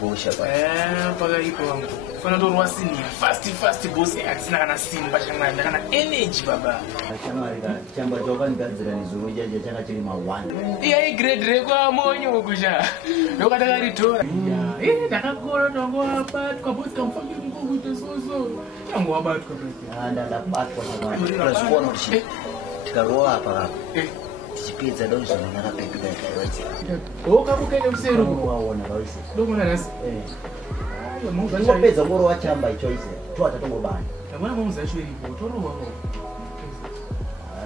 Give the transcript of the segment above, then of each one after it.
Bosha ba. Pakaipo wangu. Fana to rwasini fast boss atsina kana simba changana kana energy baba. Chamba joba ngadzira nizuru jaje changa chiri ma 1. Iya grade rekwa monyo kusha. Lokata karitora. Ndakakora tongo apa tkabuta mfaki ngukuite soso. Tango abatwa pete. Ndabatwa na press 1 uchi. Tikaroa apa. Chipedza donzo nakapeka kaitsi. Okabukene msero waona bawise. Domona nasi. Ngopedza ngoro wachamba choice. Twata tongobana. Yabona muza chiripo toro wako.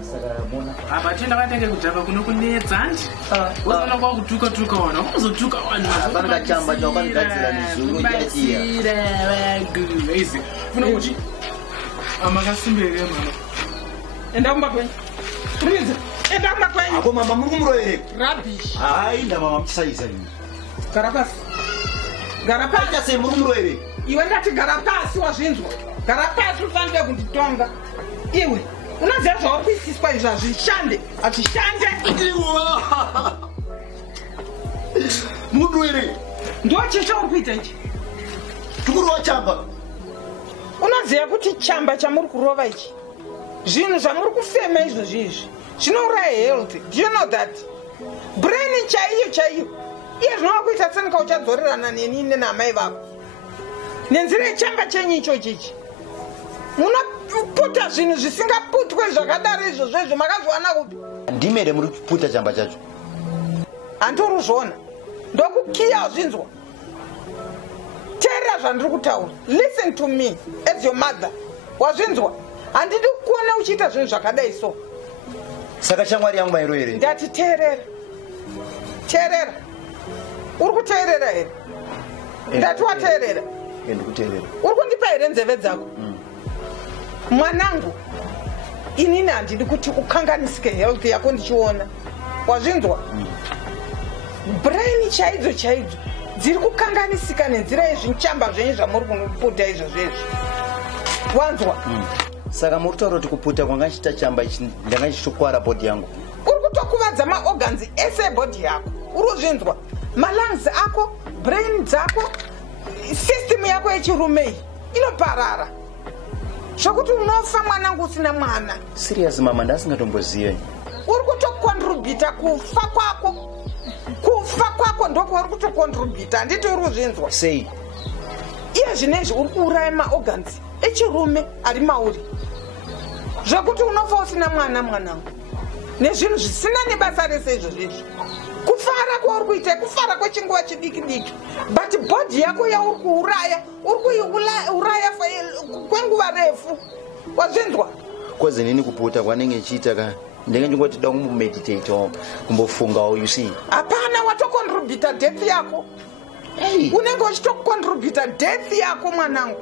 Saka mona. Apa tenda katenge kujaba kuno kunetsa andi. Usana kwa kutuka wana. Uzotuka wana. Bana chamba joba ngadzira nizuru jaje. Wewe easy. Kuno kuchi. Amakasimbere mama. Enda kumba kwenye. Tulize. Enda kumba kwenye. Ako mama murumurere. Rubbish. Ai nda mama mtsaiza ni. Garapasi. Garapasi Acha se murumurere. Iwe ndati garapasi wazvinzwa. Garapasi ufanire kunditonga. Iwe unoziva zvaurikuisiswa izvi hazvishande. Hazvishande. Murumurere. Ndo chicho uri kuita ichi. Tukurova chamba. Unoziva kuti chamba chamuri kurova ichi. Zvinhu zvamuri kufema izvozvi izvi. Zvinouraya health. Do you know that? Brain chaiyo. Iye zvinova kuita tsenika uchadzorerana nenini namai vako. Nenzira yechamba chenyu ichochi ichi. Munoputa zvinhu zvisingaputwe zvakadaro izvozvo makazviwana kupi? Ndimere muri kuputa chamba chacho. Handiri kuzviona. Ndokukiya zvinzwa. Teerera zvandiri kutaura. Listen to me as your mother. Wazvinzwa? Handidi kuona uchiita zvinhu zvakadai so. Saka shamwari yangu mairo here. Ndati teerera. Uri kuteerera here? Ndati wateerera. Ndikuteerera. Uri kundipa here nzeve dzako? Mwanangu, inini handidi kuti ukanganisike health yako ndichiona. Wazvinzwa? Brain chaidzo dziri kukanganisika nenzira yezvichamba zvenyu zvamuri kuputa izvozvezvi. Wanzwa? Saka muri kutaura kuti kuputa kwanga chita chamba ichi ndanga chichikwara body yangu. Uri kutokuvadza maorgans ese body yako. Uri kuzvinzwa? Malungs ako, brain dzako, system yako yechirume inoparara. Zvokuti unofa mwanangu usina mwana. Serious mama ndasingatombozive. Uri kutokontributa kufa kwako ndoko uri kutokontributa. Handiti uri kuzvinzwa? Sei. Iye zvinezvi uri kuuraya maorgans echirume ari mauri. Zvokuti unofa usina mwana mwanangu. Nezvinhu zvisina nebasa rese izvozvezvi. Kufara kwauri kuita kufara kwechinguva chidiki. But body yako yauri kuuraya, uri kuiuraya kwenguva refu. Wazvinzwa? Kozi nini kuputa kwanenge chiita ka ndenge ndingoti da kumeditate kumbofungawo you see. Hapana, watokontributa death yako. Unenge uchitokontributa death yako mwanangu.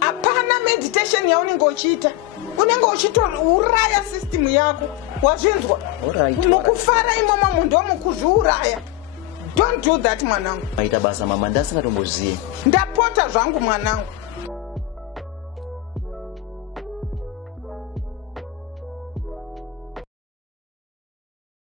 Hapana meditation yaunenge uchiita. Unenge uchitouraya system yako. Wazvinzwa? Mukufara imomo munhu ndomukuzviuraya. Don't do that mwanangu. Maita basa mama ndasingatombozive. Ndapota zvangu mwanangu.